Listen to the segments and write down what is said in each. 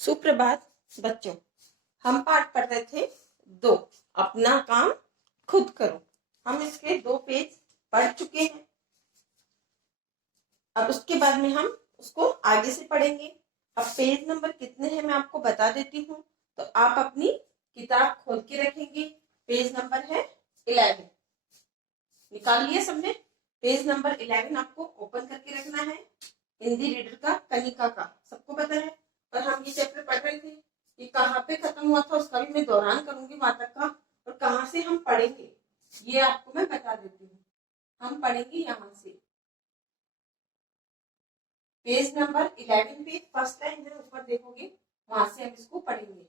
सुप्रभात बच्चों। हम पाठ पढ़ रहे थे 2, अपना काम खुद करो। हम इसके 2 पेज पढ़ चुके हैं। अब उसके बाद में हम उसको आगे से पढ़ेंगे। अब पेज नंबर कितने हैं मैं आपको बता देती हूँ, तो आप अपनी किताब खोल के रखेंगे। पेज नंबर है 11। निकाल लिया सबने? पेज नंबर 11 आपको ओपन करके रखना है। हिंदी रीडर का कनिका का सबको पता है। और हम ये चैप्टर पढ़ रहे थे, ये कहाँ पे खत्म हुआ था उसका भी मैं दोहरान करूंगी वार्ता का, और कहाँ से हम पढ़ेंगे ये आपको मैं बता देती हूँ। हम पढ़ेंगे यहाँ से पेज नंबर 11 पे फर्स्ट लाइन है, ऊपर देखोगे वहां से हम इसको पढ़ेंगे।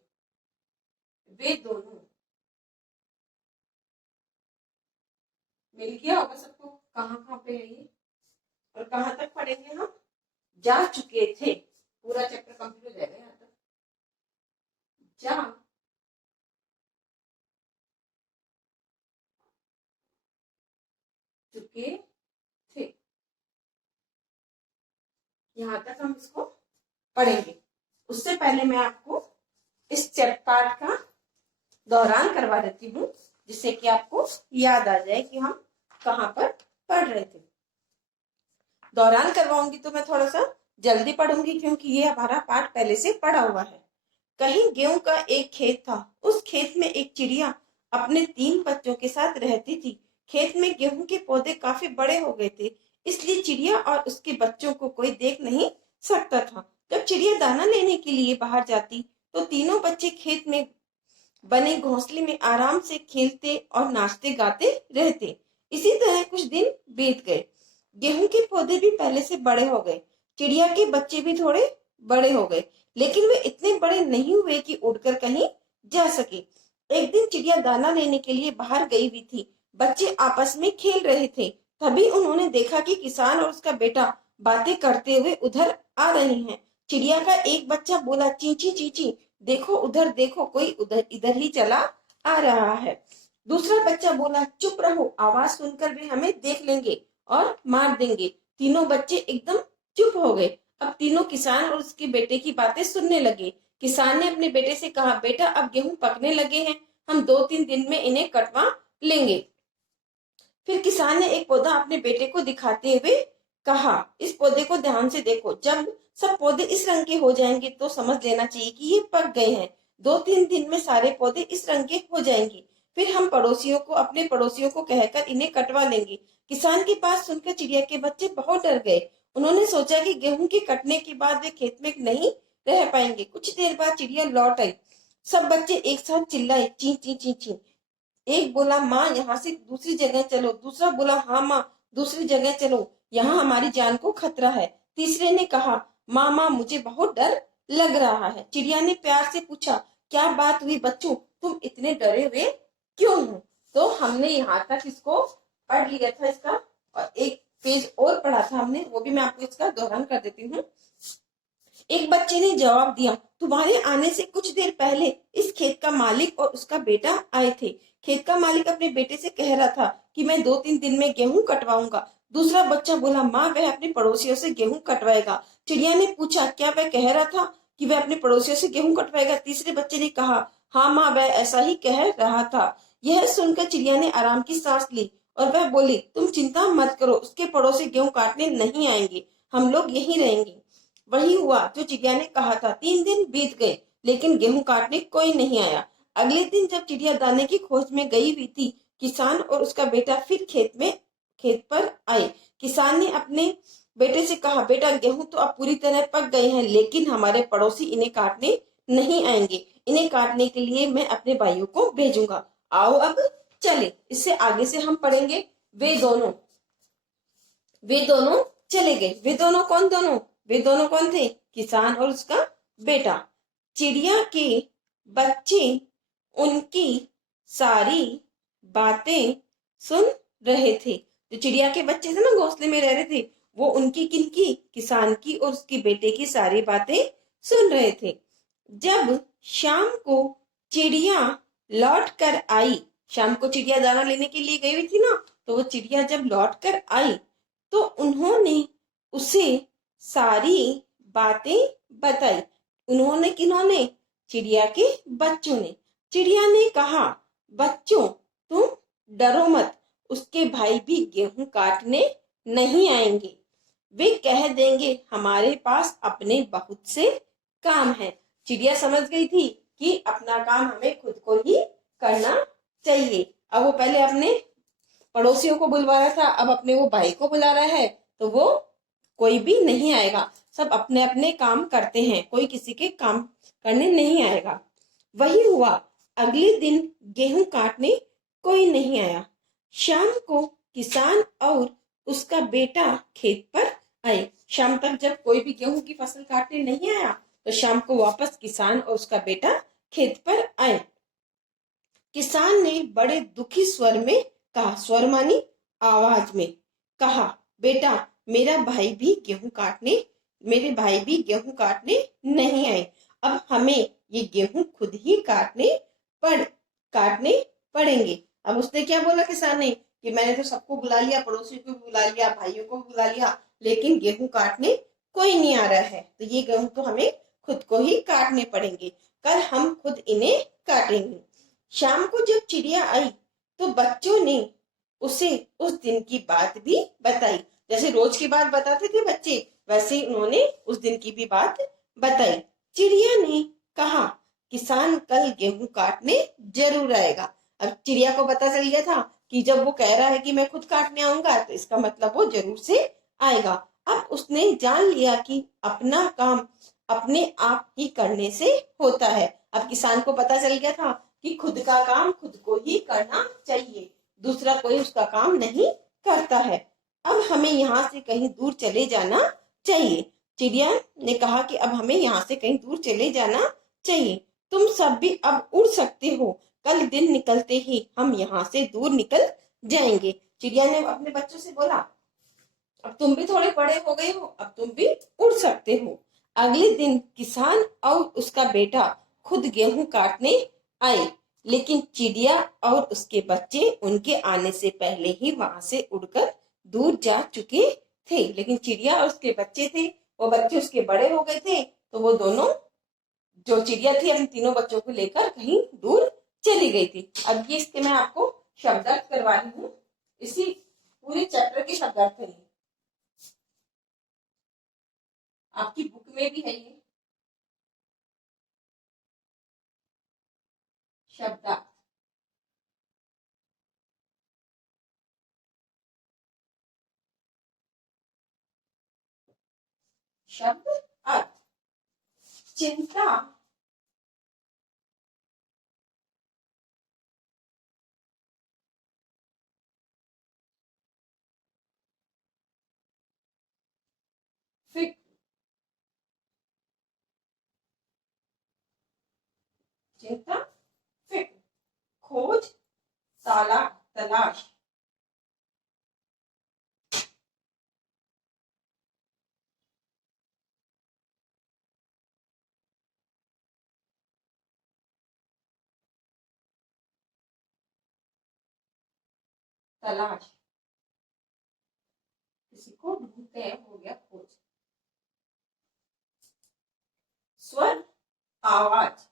वे दोनों मिल गया होगा सबको कहाँ कहाँ पे है ये, और कहाँ तक पढ़ेंगे हम? जा चुके थे। पूरा चैप्टर कंप्लीट हो जाएगा यहाँ तक। जा चुके थे, यहाँ तक हम इसको पढ़ेंगे। उससे पहले मैं आपको इस चैप्टर का दोहरान करवा देती हूँ, जिससे कि आपको याद आ जाए कि हम कहाँ पर पढ़ रहे थे। दोहरान करवाऊंगी तो मैं थोड़ा सा जल्दी पढ़ूंगी, क्योंकि ये हमारा पाठ पहले से पढ़ा हुआ है। कहीं गेहूं का एक खेत था। उस खेत में एक चिड़िया अपने 3 बच्चों के साथ रहती थी। खेत में गेहूं के पौधे काफी बड़े हो गए थे, इसलिए चिड़िया और उसके बच्चों को कोई देख नहीं सकता था। जब चिड़िया दाना लेने के लिए बाहर जाती, तो तीनों बच्चे खेत में बने घोंसले में आराम से खेलते और नाचते गाते रहते। इसी तरह कुछ दिन बीत गए। गेहूं के पौधे भी पहले से बड़े हो गए, चिड़िया के बच्चे भी थोड़े बड़े हो गए, लेकिन वे इतने बड़े नहीं हुए कि उड़कर कहीं जा सके। एक दिन चिड़िया दाना लेने के लिए बाहर गई हुई थी। बच्चे आपस में खेल रहे थे। तभी उन्होंने देखा कि किसान और उसका बेटा बातें करते हुए उधर आ रहे हैं। चिड़िया का एक बच्चा बोला, चींची चींची, देखो उधर देखो, कोई उधर इधर ही चला आ रहा है। दूसरा बच्चा बोला, चुप रहो, आवाज सुनकर वे हमें देख लेंगे और मार देंगे। तीनों बच्चे एकदम चुप हो गए। अब तीनों किसान और उसके बेटे की बातें सुनने लगे। किसान ने अपने बेटे से कहा, बेटा अब गेहूं पकने लगे हैं, हम 2-3 दिन में इन्हें कटवा लेंगे। फिर किसान ने एक पौधा अपने बेटे को दिखाते हुए कहा, इस पौधे को ध्यान से देखो, जब सब पौधे इस रंग के हो जाएंगे तो समझ लेना चाहिए कि ये पक गए हैं। 2-3 दिन में सारे पौधे इस रंग के हो जाएंगे। फिर हम अपने पड़ोसियों को कहकर इन्हें कटवा लेंगे। किसान की बात सुनकर चिड़िया के बच्चे बहुत डर गए। उन्होंने सोचा कि गेहूं के कटने के बाद वे खेत में नहीं रह पाएंगे। कुछ देर बाद चिड़िया लौट आई। सब बच्चे एक साथ चिल्लाए, ची ची ची ची। एक बोला, माँ यहाँ से दूसरी जगह चलो। दूसरा बोला, हाँ माँ दूसरी जगह चलो, यहाँ हमारी जान को खतरा है। तीसरे ने कहा, माँ मुझे बहुत डर लग रहा है। चिड़िया ने प्यार से पूछा, क्या बात हुई बच्चों, तुम इतने डरे हुए क्यों हो? तो हमने यहाँ तक इसको पढ़ लिया था इसका, और एक पेज और पढ़ा था हमने, वो भी मैं आपको इसका दोहरान कर देती हूँ। एक बच्चे ने जवाब दिया, तुम्हारे आने से कुछ देर पहले इस खेत का मालिक और उसका बेटा आए थे। खेत का मालिक अपने बेटे से कह रहा था कि मैं 2-3 दिन में गेहूं कटवाऊंगा। दूसरा बच्चा बोला, माँ वह अपने पड़ोसियों से गेहूं कटवाएगा। चिड़िया ने पूछा, क्या वह कह रहा था कि वह अपने पड़ोसियों से गेहूं कटवाएगा? तीसरे बच्चे ने कहा, हाँ माँ वह ऐसा ही कह रहा था। यह सुनकर चिड़िया ने आराम की सांस ली और वह बोली, तुम चिंता मत करो, उसके पड़ोसी गेहूं काटने नहीं आएंगे, हम लोग यहीं रहेंगे। वही हुआ जो चिड़िया ने कहा था। 3 दिन बीत गए, लेकिन गेहूं काटने कोई नहीं आया। अगले दिन जब चिड़िया दाने की खोज में गई हुई थी, किसान और उसका बेटा फिर खेत पर आए। किसान ने अपने बेटे से कहा, बेटा गेहूं तो अब पूरी तरह पक गए हैं, लेकिन हमारे पड़ोसी इन्हें काटने नहीं आएंगे। इन्हें काटने के लिए मैं अपने भाइयों को भेजूंगा। आओ अब चले। इससे आगे से हम पढ़ेंगे। वे दोनों चले गए। वे दोनों कौन दोनों? वे दोनों कौन थे? किसान और उसका बेटा। चिड़िया के बच्चे उनकी सारी बातें सुन रहे थे। जो चिड़िया के बच्चे थे ना, घोंसले में रह रहे थे, वो उनकी किनकी? किसान की और उसके बेटे की सारी बातें सुन रहे थे। जब शाम को चिड़िया लौट कर आई, शाम को चिड़िया दाना लेने के लिए गई हुई थी ना, तो वो चिड़िया जब लौट कर आई तो उन्होंने उसे सारी बातें बताई। उन्होंने किन्होंने? चिड़िया के बच्चों ने। चिड़िया ने कहा, बच्चों तुम डरो मत, उसके भाई भी गेहूं काटने नहीं आएंगे। वे कह देंगे हमारे पास अपने बहुत से काम है। चिड़िया समझ गई थी कि अपना काम हमें खुद को ही करना चाहिए। अब वो पहले अपने पड़ोसियों को बुलवा रहा था, अब अपने वो भाई को बुला रहा है, तो वो कोई भी नहीं आएगा। सब अपने अपने काम करते हैं, कोई किसी के काम करने नहीं आएगा। वही हुआ। अगले दिन गेहूं काटने कोई नहीं आया। शाम को किसान और उसका बेटा खेत पर आए। शाम तक जब कोई भी गेहूं की फसल काटने नहीं आया, तो शाम को वापस किसान और उसका बेटा खेत पर आए। किसान ने बड़े दुखी स्वर में कहा, स्वर मानी आवाज में कहा, बेटा मेरा भाई भी गेहूं काटने मेरे भाई भी गेहूं काटने नहीं आए। अब हमें ये गेहूं खुद ही पड़ काटने पड़ेंगे। अब उसने क्या बोला किसान ने कि मैंने तो सबको बुला लिया, पड़ोसियों को बुला लिया, भाइयों को बुला लिया, लेकिन गेहूं काटने कोई नहीं आ रहा है, तो ये गेहूं तो हमें खुद को ही काटने पड़ेंगे। कल हम खुद इन्हें काटेंगे। शाम को जब चिड़िया आई, तो बच्चों ने उसे उस दिन की बात भी बताई। जैसे रोज की बात बताते थे बच्चे, वैसे ही उन्होंने उस दिन की भी बात बताई। चिड़िया ने कहा, किसान कल गेहूं काटने जरूर आएगा। अब चिड़िया को पता चल गया था कि जब वो कह रहा है कि मैं खुद काटने आऊंगा, तो इसका मतलब वो जरूर से आएगा। अब उसने जान लिया कि अपना काम अपने आप ही करने से होता है। अब किसान को पता चल गया था कि खुद का काम खुद को ही करना चाहिए, दूसरा कोई उसका काम नहीं करता है। अब हमें यहाँ से कहीं दूर चले जाना चाहिए। चिड़िया ने कहा कि अब हमें यहाँ से कहीं दूर चले जाना चाहिए। तुम सब भी अब उड़ सकते हो, कल दिन निकलते ही हम यहाँ से दूर निकल जाएंगे। चिड़िया ने अपने बच्चों से बोला, अब तुम भी थोड़े बड़े हो गए हो, अब तुम भी उड़ सकते हो। अगले दिन किसान और उसका बेटा खुद गेहूं काटने आए, लेकिन चिड़िया और उसके बच्चे उनके आने से पहले ही वहां से उड़कर दूर जा चुके थे। लेकिन चिड़िया और उसके बच्चे थे, वो बच्चे उसके बड़े हो गए थे, तो वो दोनों, जो चिड़िया थी अपने तीनों बच्चों को लेकर कहीं दूर चली गई थी। अब ये इसके मैं आपको शब्दार्थ करवा रही हूँ, इसी पूरे चैप्टर के शब्दार्थ है। आपकी बुक में भी है ये शब्दार्थ। शब्द अर्थ। चिंता, फिक्र, चिंता फिक्र। खोज, ताला तलाश। तलाश, किसी को ढूंढते हैं, हो गया खोज। स्वर, आवाज।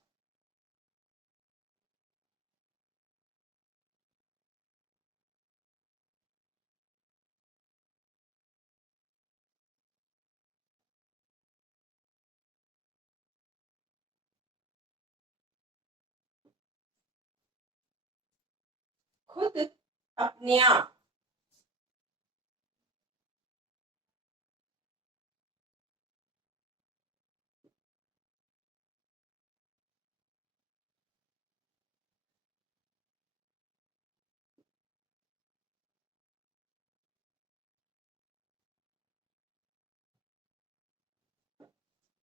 खुद, अपने आप।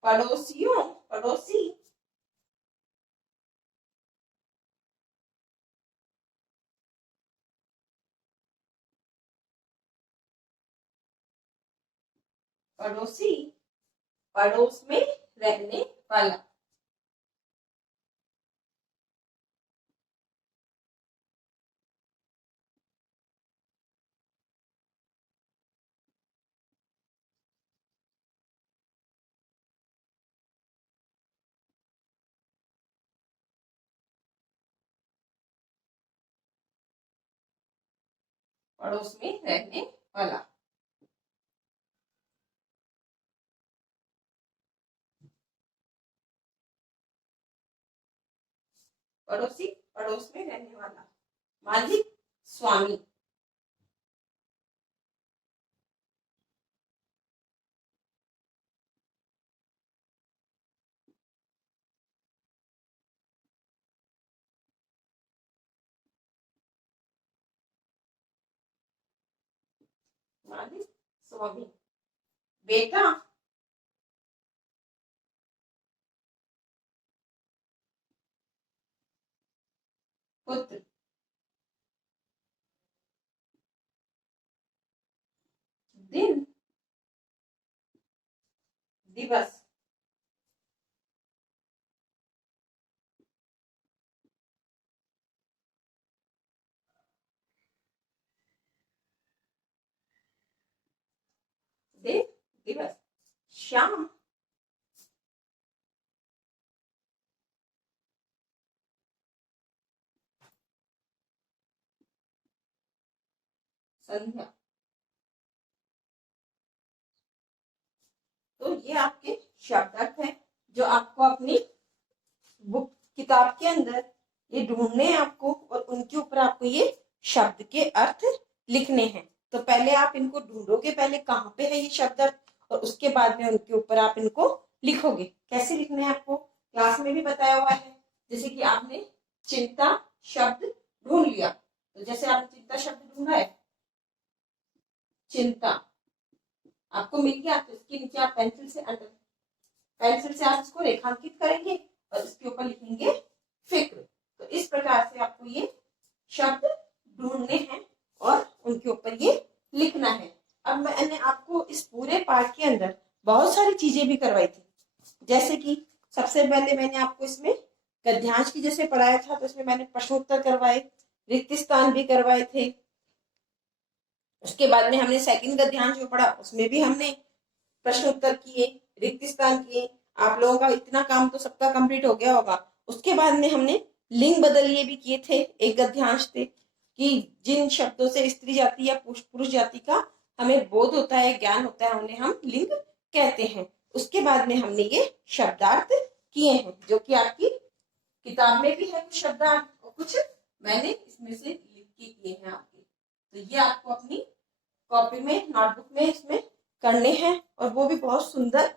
पड़ोसियों, पड़ोसी। पड़ोसी, पड़ोस में रहने वाला। पड़ोस में रहने वाला। पड़ोसी, पड़ोस में रहने वाला। मालिक, स्वामी। मालिक, स्वामी। बेटा, पुत्र। दिन, दिवस। दिन, दिवस। शाम, संध्या। तो ये आपके शब्दार्थ हैं जो आपको अपनी बुक किताब के अंदर ये ढूंढने हैं आपको, और उनके ऊपर आपको ये शब्द के अर्थ लिखने हैं। तो पहले आप इनको ढूंढोगे, पहले कहाँ पे है ये शब्द अर्थ, और उसके बाद में उनके ऊपर आप इनको लिखोगे। कैसे लिखने हैं आपको क्लास में भी बताया हुआ है। जैसे कि आपने चिंता शब्द ढूंढ लिया, तो जैसे आपने चिंता शब्द ढूंढा है, चिंता आपको मिल गया, तो इसके नीचे आप पेंसिल से आप इसको रेखांकित करेंगे और इसके ऊपर लिखेंगे फिक्र। तो इस प्रकार से आपको ये शब्द ढूंढने हैं और उनके ऊपर ये लिखना है। अब मैंने आपको इस पूरे पाठ के अंदर बहुत सारी चीजें भी करवाई थी। जैसे कि सबसे पहले मैंने आपको इसमें गद्यांश की जैसे पढ़ाया था, तो इसमें मैंने प्रश्नोत्तर करवाए, रिक्त स्थान भी करवाए थे। उसके बाद में हमने सेकंड गद्यांश जो पढ़ा, उसमें भी हमने प्रश्नोत्तर किए, रिक्त स्थान किए। आप लोगों का इतना काम तो सबका कंप्लीट हो गया होगा। उसके बाद में हमने लिंग बदलिए भी किए थे, एक गद्यांश थे कि जिन शब्दों से स्त्री जाति या पुरुष जाति का हमें बोध होता है, ज्ञान होता है, उन्हें हम लिंग कहते हैं। उसके बाद में हमने ये शब्दार्थ किए हैं, जो कि आपकी किताब में भी है कुछ शब्दार्थ, और कुछ मैंने इसमें से लिख के किए हैं आपके। तो ये आपको अपनी कॉपी में, नोटबुक में इसमें करने हैं, और वो भी बहुत सुंदर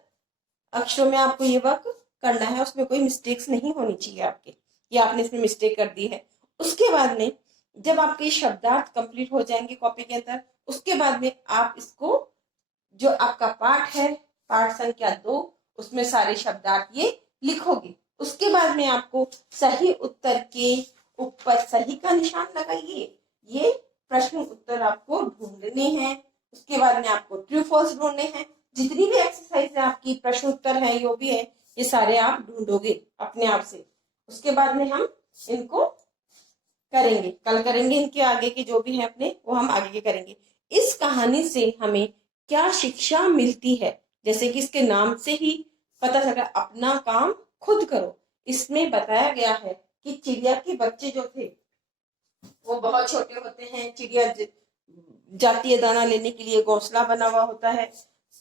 अक्षरों में आपको ये वर्क करना है। उसमें कोई मिस्टेक्स नहीं होनी चाहिए आपके, ये आपने इसमें मिस्टेक कर दी है। उसके बाद में जब आपके शब्दार्थ कंप्लीट हो जाएंगे कॉपी के अंदर, उसके बाद में आप इसको, जो आपका पाठ है, पाठ संख्या 2, उसमें सारे शब्दार्थ ये लिखोगे। उसके बाद में आपको सही उत्तर के ऊपर सही का निशान लगाइए। ये प्रश्न उत्तर आपको ढूंढने हैं। उसके बाद में आपको ट्रू फॉल्स ढूंढने हैं। जितनी भी एक्सरसाइज है आपकी, प्रश्न उत्तर है, जो भी है, ये सारे आप ढूंढोगे अपने आप से। उसके बाद में हम इनको करेंगे, कल करेंगे। इनके आगे के जो भी है अपने, वो हम आगे के करेंगे। इस कहानी से हमें क्या शिक्षा मिलती है, जैसे कि इसके नाम से ही पता चला, अपना काम खुद करो। इसमें बताया गया है कि चिड़िया के बच्चे जो थे वो बहुत छोटे होते हैं। चिड़िया जाती है दाना लेने के लिए, घोंसला बना हुआ होता है।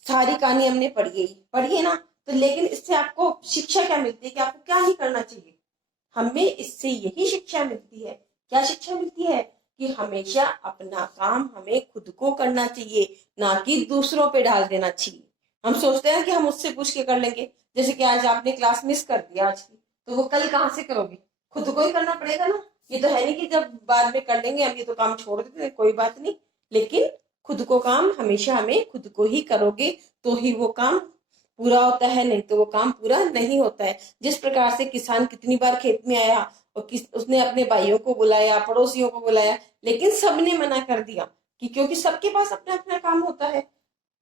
सारी कहानी हमने पढ़ी है ना। तो लेकिन इससे आपको शिक्षा क्या मिलती है कि आपको क्या नहीं करना चाहिए। हमें इससे यही शिक्षा मिलती है। क्या शिक्षा मिलती है कि हमेशा अपना काम हमें खुद को करना चाहिए, ना कि दूसरों पे डाल देना चाहिए। हम सोचते हैं कि हम उससे पूछ के कर लेंगे। जैसे कि आज आपने क्लास मिस कर दिया आज की, तो वो कल कहाँ से करोगे, खुद को ही करना पड़ेगा ना। ये तो है नहीं कि जब बाद में कर लेंगे हम, ये तो काम छोड़ देते, कोई बात नहीं। लेकिन खुद को काम हमेशा हमें खुद को ही करोगे तो ही वो काम पूरा होता है, नहीं तो वो काम पूरा नहीं होता है। जिस प्रकार से किसान कितनी बार खेत में आया और उसने अपने भाइयों को बुलाया, पड़ोसियों को बुलाया, लेकिन सबने मना कर दिया कि क्योंकि सबके पास अपना अपना काम होता है,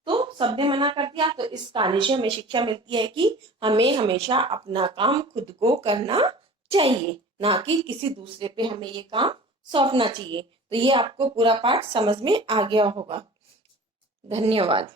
तो सबने मना कर दिया। तो इस कहानी से हमें शिक्षा मिलती है कि हमें हमेशा अपना काम खुद को करना चाहिए, ना कि किसी दूसरे पे हमें ये काम सौंपना चाहिए। तो ये आपको पूरा पाठ समझ में आ गया होगा। धन्यवाद।